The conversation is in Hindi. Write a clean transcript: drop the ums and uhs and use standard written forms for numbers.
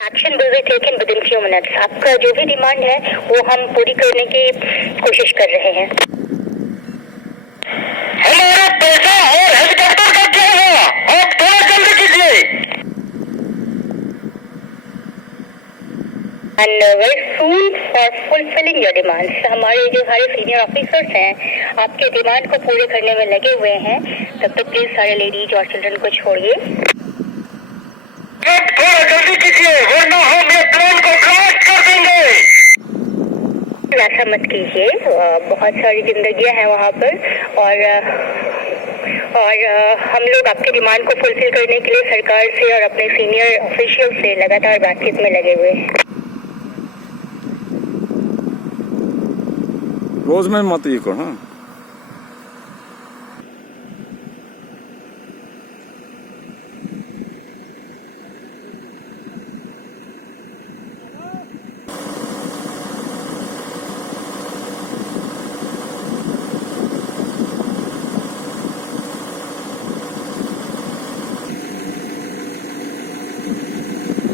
Action will be taken with in few minutes. आपका जो भी डिमांड है वो हम पूरी करने की कोशिश कर रहे हैं। हमारा पैसा और हेलीकॉप्टर का क्या हुआ? आप थोड़ा जल्दी कीजिए। And very soon for fulfilling your demands. हमारे जो हमारे सीनियर ऑफिसर्स हैं आपके डिमांड को पूरे करने में लगे हुए हैं। तब तक प्लीज सारे लेडीज और चिल्ड्रन को छोड़िए। आप थोड़ा जल्दी कीजिए वरना हम ये प्लेन को क्रैश कर देंगे। ऐसा मत कीजिए, बहुत सारी जिंदगियां हैं वहाँ पर और हम लोग आपके डिमांड को फुलफिल करने के लिए सरकार से और अपने सीनियर ऑफिशियल से लगातार बातचीत में लगे हुए हैं। रोज में मत ये करो। हाँ